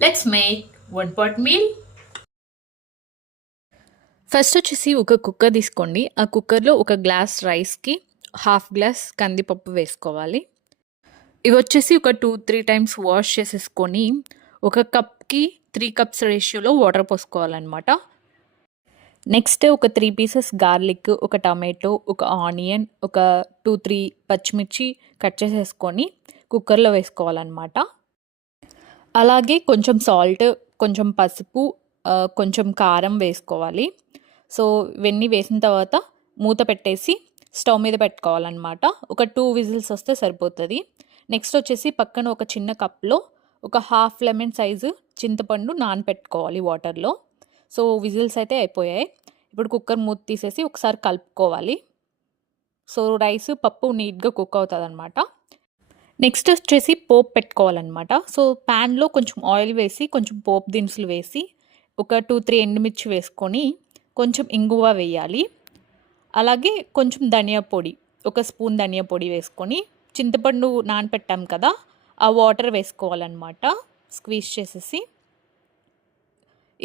Let's make one pot meal. First వచ్చేసి ఒక cooker తీసుకోండి. ఆ కుక్కర్లో ఒక గ్లాస్ రైస్కి హాఫ్ గ్లాస్ కందిపప్పు వేసుకోవాలి. ఇవి వచ్చేసి ఒక 2-3 టైమ్స్ వాష్ చేసేసుకొని ఒక కప్కి 3 కప్స్ రేషియోలో వాటర్ పోసుకోవాలన్నమాట. నెక్స్ట్ ఒక 3 పీసెస్ గార్లిక్, ఒక టమాటో, ఒక ఆనియన్, ఒక 2-3 పచ్చిమిర్చి కట్ చేసేసుకొని కుక్కర్లో వేసుకోవాలన్నమాట. అలాగే కొంచెం సాల్ట్, కొంచెం పసుపు, కొంచెం కారం వేసుకోవాలి. సో ఇవన్నీ వేసిన తర్వాత మూత పెట్టేసి స్టవ్ మీద పెట్టుకోవాలన్నమాట. ఒక 2 విజిల్స్ వస్తే సరిపోతుంది. నెక్స్ట్ వచ్చేసి పక్కన ఒక చిన్న కప్లో ఒక హాఫ్ లెమన్ సైజు చింతపండు నానపెట్టుకోవాలి వాటర్లో. సో విజిల్స్ అయితే అయిపోయాయి. ఇప్పుడు కుక్కర్ మూత తీసేసి ఒకసారి కలుపుకోవాలి. సో రైస్, పప్పు నీట్గా కుక్ అవుతుంది అనమాట. నెక్స్ట్ వచ్చేసి పోపు పెట్టుకోవాలన్నమాట. సో ప్యాన్లో కొంచెం ఆయిల్ వేసి, కొంచెం పోపు దినుసులు వేసి, ఒక 2-3 ఎండుమిర్చి వేసుకొని కొంచెం ఇంగువ వేయాలి. అలాగే కొంచెం ధనియా పొడి, ఒక స్పూన్ ధనియా పొడి వేసుకొని చింతపండు నానపెట్టాం కదా, ఆ వాటర్ వేసుకోవాలన్నమాట స్క్వీజ్ చేసేసి.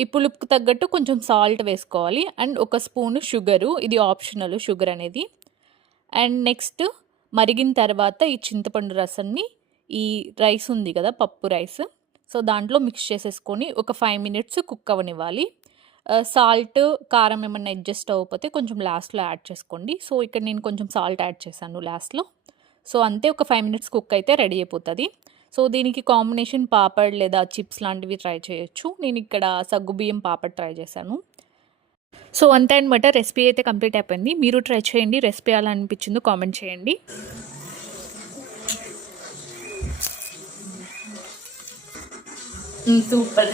ఈ పులుపుకు తగ్గట్టు కొంచెం సాల్ట్ వేసుకోవాలి అండ్ ఒక స్పూను షుగరు, ఇది ఆప్షనల్ షుగర్ అనేది. అండ్ నెక్స్ట్ మరిగిన తర్వాత ఈ చింతపండు రసాన్ని ఈ రైస్ ఉంది కదా, పప్పు రైస్, సో దాంట్లో మిక్స్ చేసేసుకొని ఒక 5 మినిట్స్ కుక్ అవ్వనివ్వాలి. సాల్ట్, కారం ఏమన్నా అడ్జస్ట్ అవ్వకపోతే కొంచెం లాస్ట్లో యాడ్ చేసుకోండి. సో ఇక్కడ నేను కొంచెం సాల్ట్ యాడ్ చేశాను లాస్ట్లో. సో అంతే, ఒక 5 మినిట్స్ కుక్ అయితే రెడీ అయిపోతుంది. సో దీనికి కాంబినేషన్ పాపడ్ లేదా చిప్స్ లాంటివి ట్రై చేయొచ్చు. నేను ఇక్కడ సగ్గుబియ్యం పాపడ్ ట్రై చేశాను. సో అంతే అనమాట, రెసిపీ అయితే కంప్లీట్ అయిపోయింది. మీరు ట్రై చేయండి. రెసిపీ ఎలా అనిపించిందో కామెంట్ చేయండి. సూపర్.